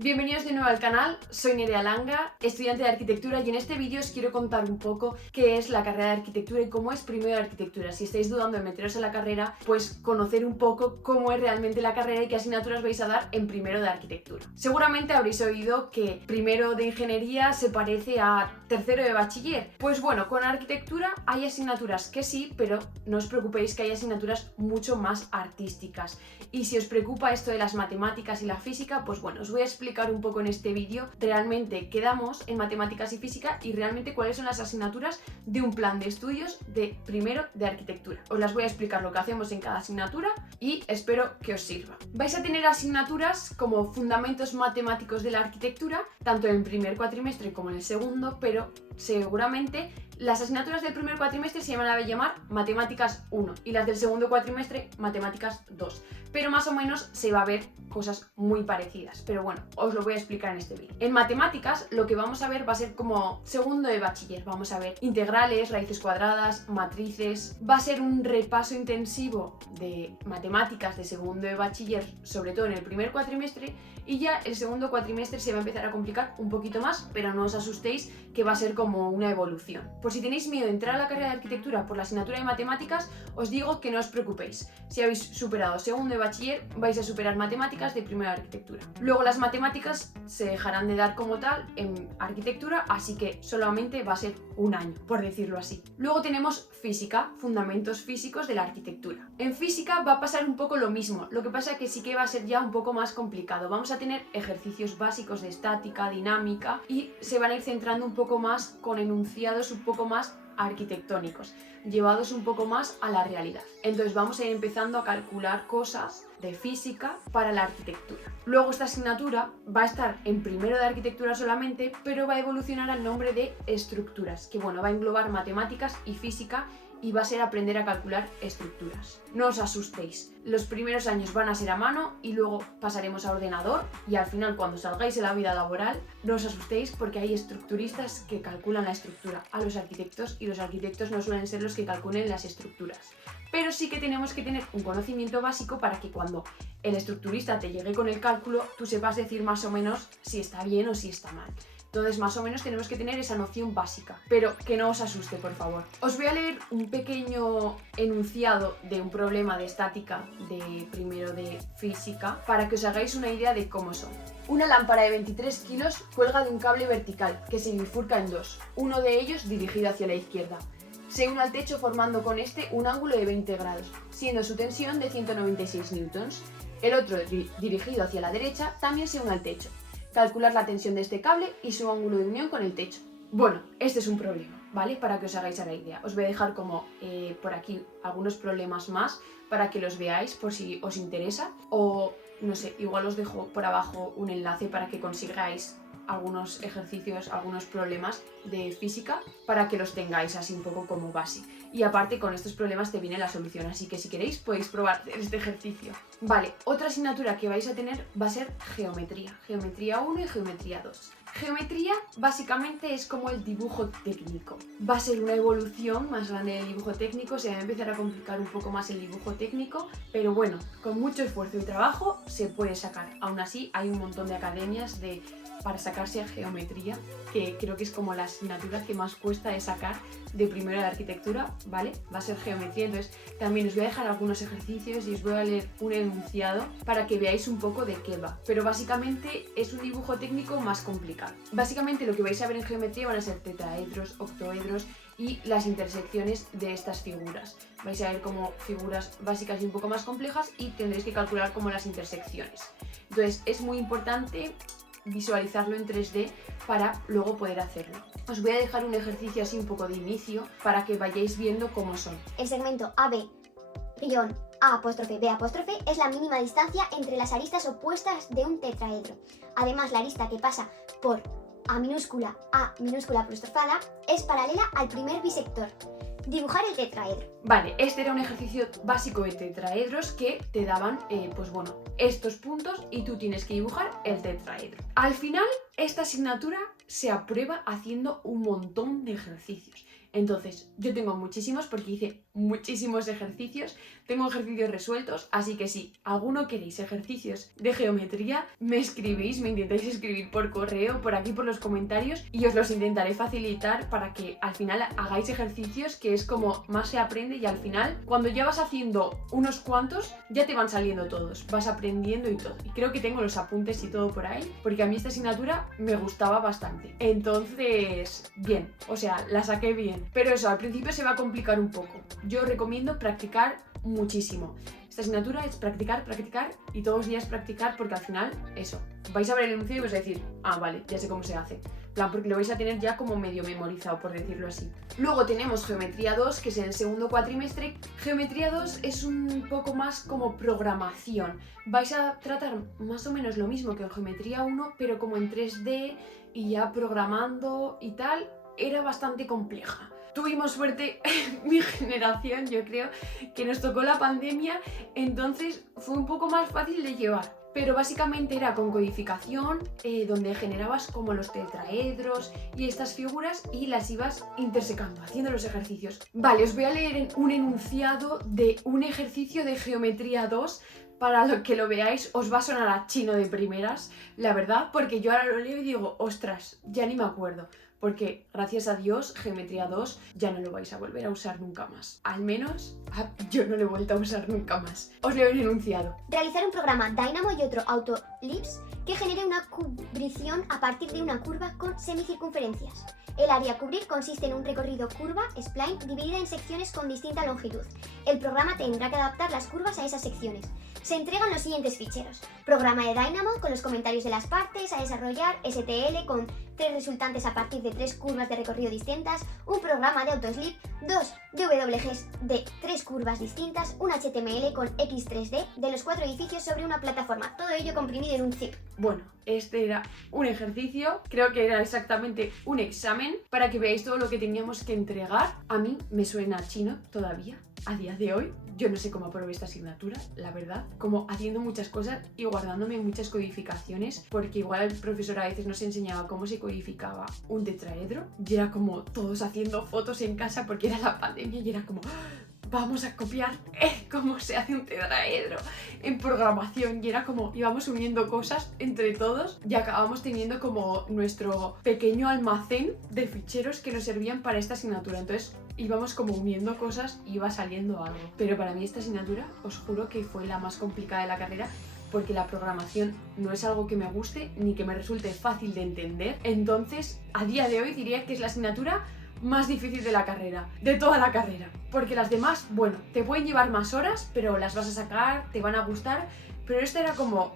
Bienvenidos de nuevo al canal, soy Nerea Langa, estudiante de arquitectura y en este vídeo os quiero contar un poco qué es la carrera de arquitectura y cómo es primero de arquitectura. Si estáis dudando de meteros en la carrera, pues conocer un poco cómo es realmente la carrera y qué asignaturas vais a dar en primero de arquitectura. Seguramente habréis oído que primero de ingeniería se parece a tercero de bachiller. Pues bueno, con arquitectura hay asignaturas que sí, pero no os preocupéis que hay asignaturas mucho más artísticas. Y si os preocupa esto de las matemáticas y la física, pues bueno, os voy a explicar un poco en este vídeo realmente qué damos en matemáticas y física y realmente cuáles son las asignaturas de un plan de estudios de primero de arquitectura. Os las voy a explicar lo que hacemos en cada asignatura y espero que os sirva. Vais a tener asignaturas como fundamentos matemáticos de la arquitectura, tanto en el primer cuatrimestre como en el segundo, pero seguramente las asignaturas del primer cuatrimestre se van a llamar Matemáticas 1 y las del segundo cuatrimestre Matemáticas 2, pero más o menos se va a ver cosas muy parecidas, pero bueno, os lo voy a explicar en este vídeo. En matemáticas lo que vamos a ver va a ser como segundo de bachiller, vamos a ver integrales, raíces cuadradas, matrices, va a ser un repaso intensivo de matemáticas de segundo de bachiller, sobre todo en el primer cuatrimestre, y ya el segundo cuatrimestre se va a empezar a complicar un poquito más, pero no os asustéis que va a ser como una evolución. Por si tenéis miedo de entrar a la carrera de arquitectura por la asignatura de matemáticas, os digo que no os preocupéis. Si habéis superado segundo de bachiller, vais a superar matemáticas de primero de arquitectura. Luego las matemáticas se dejarán de dar como tal en arquitectura, así que solamente va a ser un año, por decirlo así. Luego tenemos física, fundamentos físicos de la arquitectura. En física va a pasar un poco lo mismo, lo que pasa que sí que va a ser ya un poco más complicado. Vamos a tener ejercicios básicos de estática, dinámica y se van a ir centrando un poco más con enunciados un poco más arquitectónicos, llevados un poco más a la realidad. Entonces vamos a ir empezando a calcular cosas de física para la arquitectura. Luego esta asignatura va a estar en primero de arquitectura solamente, pero va a evolucionar al nombre de estructuras, que bueno, va a englobar matemáticas y física y va a ser aprender a calcular estructuras. No os asustéis, los primeros años van a ser a mano y luego pasaremos a ordenador y al final cuando salgáis de la vida laboral no os asustéis porque hay estructuristas que calculan la estructura a los arquitectos y los arquitectos no suelen ser los que calculen las estructuras. Pero sí que tenemos que tener un conocimiento básico para que cuando el estructurista te llegue con el cálculo tú sepas decir más o menos si está bien o si está mal. Entonces, más o menos tenemos que tener esa noción básica, pero que no os asuste, por favor. Os voy a leer un pequeño enunciado de un problema de estática de primero de física para que os hagáis una idea de cómo son. Una lámpara de 23 kilos cuelga de un cable vertical que se bifurca en dos, uno de ellos dirigido hacia la izquierda. Se une al techo formando con este un ángulo de 20 grados, siendo su tensión de 196 newtons. El otro, dirigido hacia la derecha, también se une al techo. Calcular la tensión de este cable y su ángulo de unión con el techo. Bueno, este es un problema, ¿vale? Para que os hagáis a la idea. Os voy a dejar como por aquí algunos problemas más para que los veáis por si os interesa. O, no sé, igual os dejo por abajo un enlace para que consigáis algunos ejercicios, algunos problemas de física para que los tengáis así un poco como base. Y aparte con estos problemas te viene la solución, así que si queréis podéis probar este ejercicio. Vale, otra asignatura que vais a tener va a ser geometría. Geometría 1 y geometría 2. Geometría básicamente es como el dibujo técnico. Va a ser una evolución más grande del dibujo técnico, se va a empezar a complicar un poco más el dibujo técnico, pero bueno, con mucho esfuerzo y trabajo se puede sacar. Aún así hay un montón de academias para sacarse a geometría, que creo que es como la asignatura que más cuesta de sacar de primero de arquitectura, ¿vale? Va a ser geometría, entonces también os voy a dejar algunos ejercicios y os voy a leer un enunciado para que veáis un poco de qué va. Pero básicamente es un dibujo técnico más complicado. Básicamente lo que vais a ver en geometría van a ser tetraedros, octoedros y las intersecciones de estas figuras. Vais a ver como figuras básicas y un poco más complejas y tendréis que calcular como las intersecciones. Entonces es muy importante visualizarlo en 3D para luego poder hacerlo. Os voy a dejar un ejercicio así un poco de inicio para que vayáis viendo cómo son. El segmento AB-A''B' es la mínima distancia entre las aristas opuestas de un tetraedro. Además, la arista que pasa por A minúscula apostrofada es paralela al primer bisector. Dibujar el tetraedro. Vale, este era un ejercicio básico de tetraedros que te daban, pues bueno, estos puntos y tú tienes que dibujar el tetraedro. Al final, esta asignatura se aprueba haciendo un montón de ejercicios. Entonces, yo tengo muchísimos porque hice muchísimos ejercicios, tengo ejercicios resueltos, así que si alguno queréis ejercicios de geometría, me escribís, me intentáis escribir por correo, por aquí por los comentarios y os los intentaré facilitar para que al final hagáis ejercicios, que es como más se aprende, y al final, cuando ya vas haciendo unos cuantos, ya te van saliendo todos, vas aprendiendo y todo. Y creo que tengo los apuntes y todo por ahí, porque a mí esta asignatura me gustaba bastante. Entonces, bien, o sea, la saqué bien. Pero eso, al principio se va a complicar un poco. Yo recomiendo practicar muchísimo. Esta asignatura es practicar, practicar y todos los días practicar, porque al final, eso, vais a ver el enunciado y vais a decir, ah, vale, ya sé cómo se hace. Plan, porque lo vais a tener ya como medio memorizado, por decirlo así. Luego tenemos Geometría 2, que es en el segundo cuatrimestre. Geometría 2 es un poco más como programación. Vais a tratar más o menos lo mismo que en Geometría 1, pero como en 3D y ya programando y tal. Era bastante compleja. Tuvimos suerte, mi generación, yo creo, que nos tocó la pandemia, entonces fue un poco más fácil de llevar. Pero básicamente era con codificación, donde generabas como los tetraedros y estas figuras y las ibas intersecando, haciendo los ejercicios. Vale, os voy a leer un enunciado de un ejercicio de Geometría 2. Para lo que lo veáis, os va a sonar a chino de primeras, la verdad, porque yo ahora lo leo y digo, ostras, ya ni me acuerdo. Porque, gracias a Dios, Geometría 2 ya no lo vais a volver a usar nunca más. Al menos, yo no lo he vuelto a usar nunca más. Os leo el enunciado. Realizar un programa Dynamo y otro AutoLibs que genere una cubrición a partir de una curva con semicircunferencias. El área a cubrir consiste en un recorrido curva, spline, dividida en secciones con distinta longitud. El programa tendrá que adaptar las curvas a esas secciones. Se entregan los siguientes ficheros: programa de Dynamo con los comentarios de las partes a desarrollar, STL con 3 resultantes a partir de 3 curvas de recorrido distintas, un programa de AutoSlip, 2 DWGs de 3 curvas distintas, un HTML con X3D de los 4 edificios sobre una plataforma, todo ello comprimido en un zip. Bueno, este era un ejercicio, creo que era exactamente un examen, para que veáis todo lo que teníamos que entregar. A mí me suena chino todavía, a día de hoy. Yo no sé cómo aprobé esta asignatura, la verdad, como haciendo muchas cosas y guardándome muchas codificaciones, porque igual el profesor a veces nos enseñaba cómo se codificaba un tetraedro y era como todos haciendo fotos en casa porque era la pandemia y era como, vamos a copiar cómo se hace un tetraedro en programación, y era como íbamos uniendo cosas entre todos y acabamos teniendo como nuestro pequeño almacén de ficheros que nos servían para esta asignatura. Entonces íbamos como uniendo cosas y iba saliendo algo. Pero para mí esta asignatura, os juro que fue la más complicada de la carrera, porque la programación no es algo que me guste ni que me resulte fácil de entender. Entonces, a día de hoy diría que es la asignatura más difícil de la carrera, de toda la carrera. Porque las demás, bueno, te pueden llevar más horas, pero las vas a sacar, te van a gustar. Pero esta era como,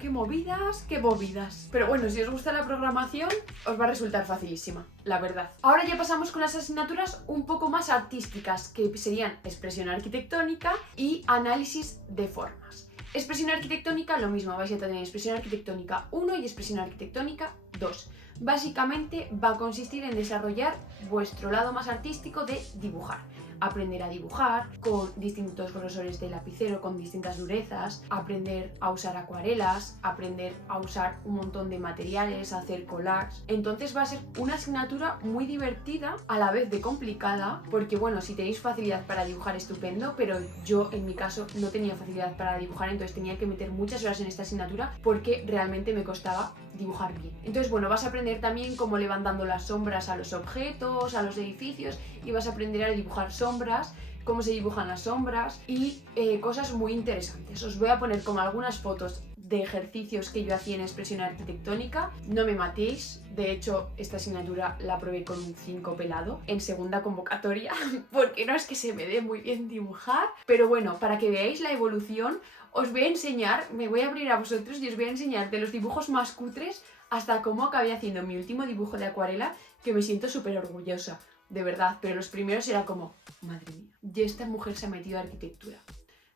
qué movidas, qué movidas. Pero bueno, si os gusta la programación, os va a resultar facilísima, la verdad. Ahora ya pasamos con las asignaturas un poco más artísticas, que serían expresión arquitectónica y análisis de formas. Expresión arquitectónica, lo mismo, vais a tener expresión arquitectónica 1 y expresión arquitectónica 2. Básicamente va a consistir en desarrollar vuestro lado más artístico de dibujar. Aprender a dibujar con distintos grosores de lapicero, con distintas durezas, aprender a usar acuarelas, aprender a usar un montón de materiales, a hacer collages. Entonces va a ser una asignatura muy divertida, a la vez de complicada, porque bueno, si tenéis facilidad para dibujar, estupendo, pero yo en mi caso no tenía facilidad para dibujar, entonces tenía que meter muchas horas en esta asignatura porque realmente me costaba dibujar bien. Entonces bueno, vas a aprender también cómo le van dando las sombras a los objetos, a los edificios, y vas a aprender a dibujar sombras, cómo se dibujan las sombras y cosas muy interesantes. Os voy a poner como algunas fotos de ejercicios que yo hacía en expresión arquitectónica. No me matéis, de hecho esta asignatura la probé con un 5 pelado en segunda convocatoria porque no es que se me dé muy bien dibujar, pero bueno, para que veáis la evolución os voy a enseñar, me voy a abrir a vosotros y os voy a enseñar de los dibujos más cutres hasta cómo acabé haciendo mi último dibujo de acuarela, que me siento súper orgullosa, de verdad. Pero los primeros era como, madre mía, y esta mujer se ha metido a arquitectura.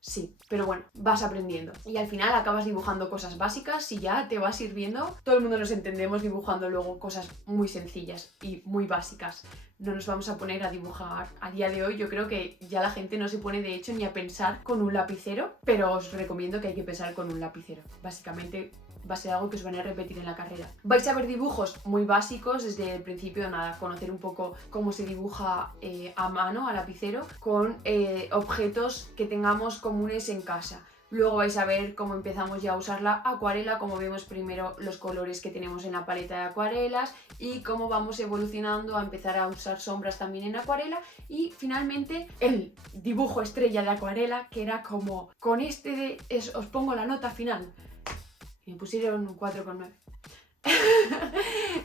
Sí, pero bueno, vas aprendiendo y al final acabas dibujando cosas básicas y ya te va sirviendo. Todo el mundo nos entendemos dibujando luego cosas muy sencillas y muy básicas. No nos vamos a poner a dibujar a día de hoy. Yo creo que ya la gente no se pone de hecho ni a pensar con un lapicero, pero os recomiendo que hay que pensar con un lapicero. Básicamente va a ser algo que os van a repetir en la carrera. Vais a ver dibujos muy básicos desde el principio, nada, conocer un poco cómo se dibuja a mano, a lapicero, con objetos que tengamos comunes en casa. Luego vais a ver cómo empezamos ya a usar la acuarela, cómo vemos primero los colores que tenemos en la paleta de acuarelas y cómo vamos evolucionando a empezar a usar sombras también en acuarela, y finalmente el dibujo estrella de acuarela, que era como con os pongo la nota final. Me pusieron un 4,9.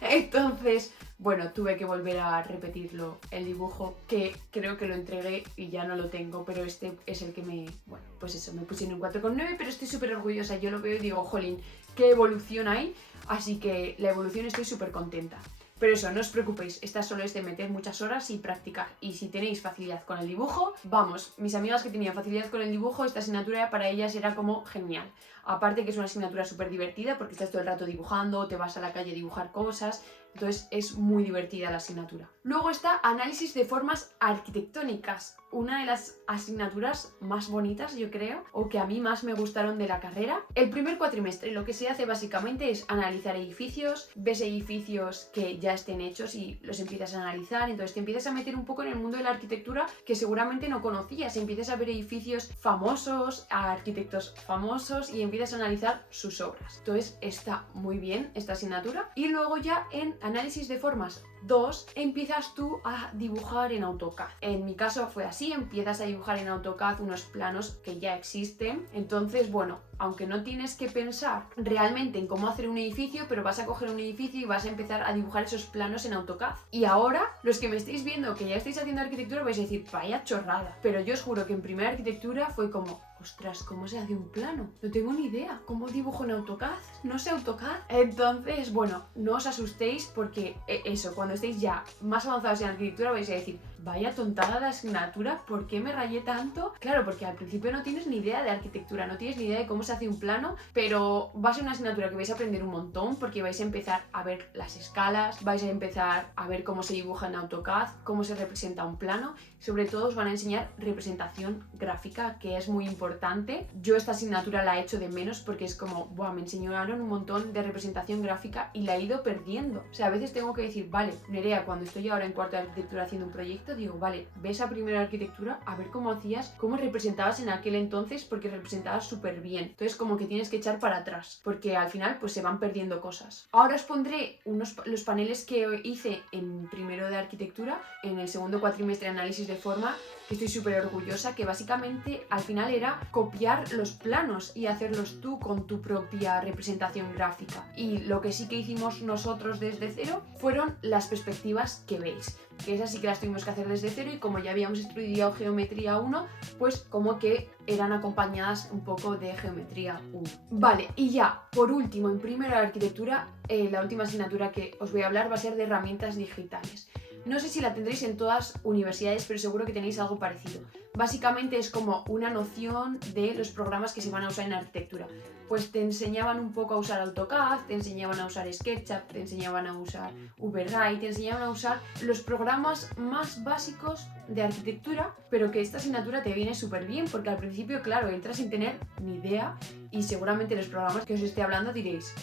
Entonces, bueno, tuve que volver a repetirlo, el dibujo, que creo que lo entregué y ya no lo tengo, pero este es el que bueno, pues eso, me pusieron un 4,9, pero estoy súper orgullosa. Yo lo veo y digo, jolín, qué evolución hay, así que la evolución estoy súper contenta. Pero eso, no os preocupéis, esta solo es de meter muchas horas y practicar. Y si tenéis facilidad con el dibujo, vamos, mis amigas que tenían facilidad con el dibujo, esta asignatura para ellas era como genial. Aparte que es una asignatura súper divertida porque estás todo el rato dibujando, te vas a la calle a dibujar cosas, entonces es muy divertida la asignatura. Luego está análisis de formas arquitectónicas, una de las asignaturas más bonitas, yo creo, o que a mí más me gustaron de la carrera. El primer cuatrimestre lo que se hace básicamente es analizar edificios, ves edificios que ya estén hechos y los empiezas a analizar, entonces te empiezas a meter un poco en el mundo de la arquitectura que seguramente no conocías, empiezas a ver edificios famosos, a arquitectos famosos y empiezas a analizar sus obras. Entonces está muy bien esta asignatura. Y luego ya en análisis de formas 2 empiezas tú a dibujar en AutoCAD. En mi caso fue así, empiezas a dibujar en AutoCAD unos planos que ya existen. Entonces, bueno, aunque no tienes que pensar realmente en cómo hacer un edificio, pero vas a coger un edificio y vas a empezar a dibujar esos planos en AutoCAD. Y ahora, los que me estáis viendo que ya estáis haciendo arquitectura, vais a decir, vaya chorrada. Pero yo os juro que en primera arquitectura fue como, ostras, ¿cómo se hace un plano? No tengo ni idea. ¿Cómo dibujo en AutoCAD? No sé AutoCAD. Entonces, bueno, no os asustéis porque eso, cuando estéis ya más avanzados en arquitectura vais a decir, vaya tontada de asignatura, ¿por qué me rayé tanto? Claro, porque al principio no tienes ni idea de arquitectura, no tienes ni idea de cómo se hace un plano, pero va a ser una asignatura que vais a aprender un montón porque vais a empezar a ver las escalas, vais a empezar a ver cómo se dibuja en AutoCAD, cómo se representa un plano. Sobre todo os van a enseñar representación gráfica, que es muy importante. Yo esta asignatura la he hecho de menos porque es como, buah, me enseñaron un montón de representación gráfica y la he ido perdiendo. O sea, a veces tengo que decir, vale, Nerea, cuando estoy ahora en cuarto de arquitectura haciendo un proyecto, digo, vale, ves a primera arquitectura a ver cómo hacías, cómo representabas en aquel entonces, porque representabas súper bien. Entonces como que tienes que echar para atrás, porque al final pues se van perdiendo cosas. Ahora os pondré los paneles que hice en primero de arquitectura, en el segundo cuatrimestre de análisis de forma, que estoy súper orgullosa, que básicamente al final era copiar los planos y hacerlos tú con tu propia representación gráfica. Y lo que sí que hicimos nosotros desde cero fueron las perspectivas que veis, que esas sí que las tuvimos que hacer desde cero, y como ya habíamos estudiado geometría 1, pues como que eran acompañadas un poco de geometría 1. Vale, y ya, por último, en primero de arquitectura, la última asignatura que os voy a hablar va a ser de herramientas digitales. No sé si la tendréis en todas universidades, pero seguro que tenéis algo parecido. Básicamente es como una noción de los programas que se van a usar en arquitectura. Pues te enseñaban un poco a usar AutoCAD, te enseñaban a usar SketchUp, te enseñaban a usar VRite, te enseñaban a usar los programas más básicos de arquitectura, pero que esta asignatura te viene súper bien porque al principio, claro, entras sin tener ni idea y seguramente los programas que os esté hablando diréis,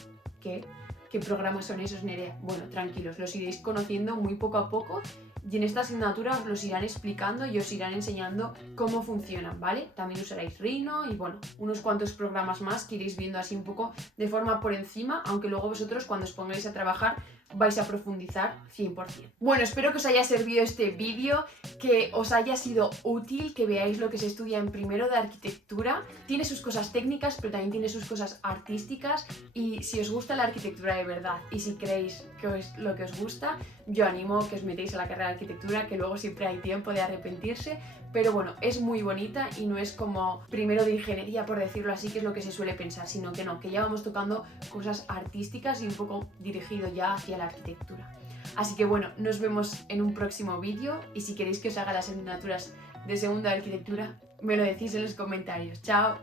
¿Qué programas son esos, Nerea? Bueno, tranquilos, los iréis conociendo muy poco a poco y en esta asignatura os los irán explicando y os irán enseñando cómo funcionan, ¿vale? También usaréis Rhino y bueno, unos cuantos programas más que iréis viendo así un poco de forma por encima, aunque luego vosotros cuando os pongáis a trabajar vais a profundizar 100%. Bueno, espero que os haya servido este vídeo, que os haya sido útil, que veáis lo que se estudia en primero de arquitectura. Tiene sus cosas técnicas, pero también tiene sus cosas artísticas, y si os gusta la arquitectura de verdad y si creéis que es lo que os gusta, yo animo que os metéis a la carrera de arquitectura, que luego siempre hay tiempo de arrepentirse, pero bueno, es muy bonita y no es como primero de ingeniería, por decirlo así, que es lo que se suele pensar, sino que no, que ya vamos tocando cosas artísticas y un poco dirigido ya hacia la arquitectura. Así que bueno, nos vemos en un próximo vídeo, y si queréis que os haga las asignaturas de segundo de arquitectura, me lo decís en los comentarios. ¡Chao!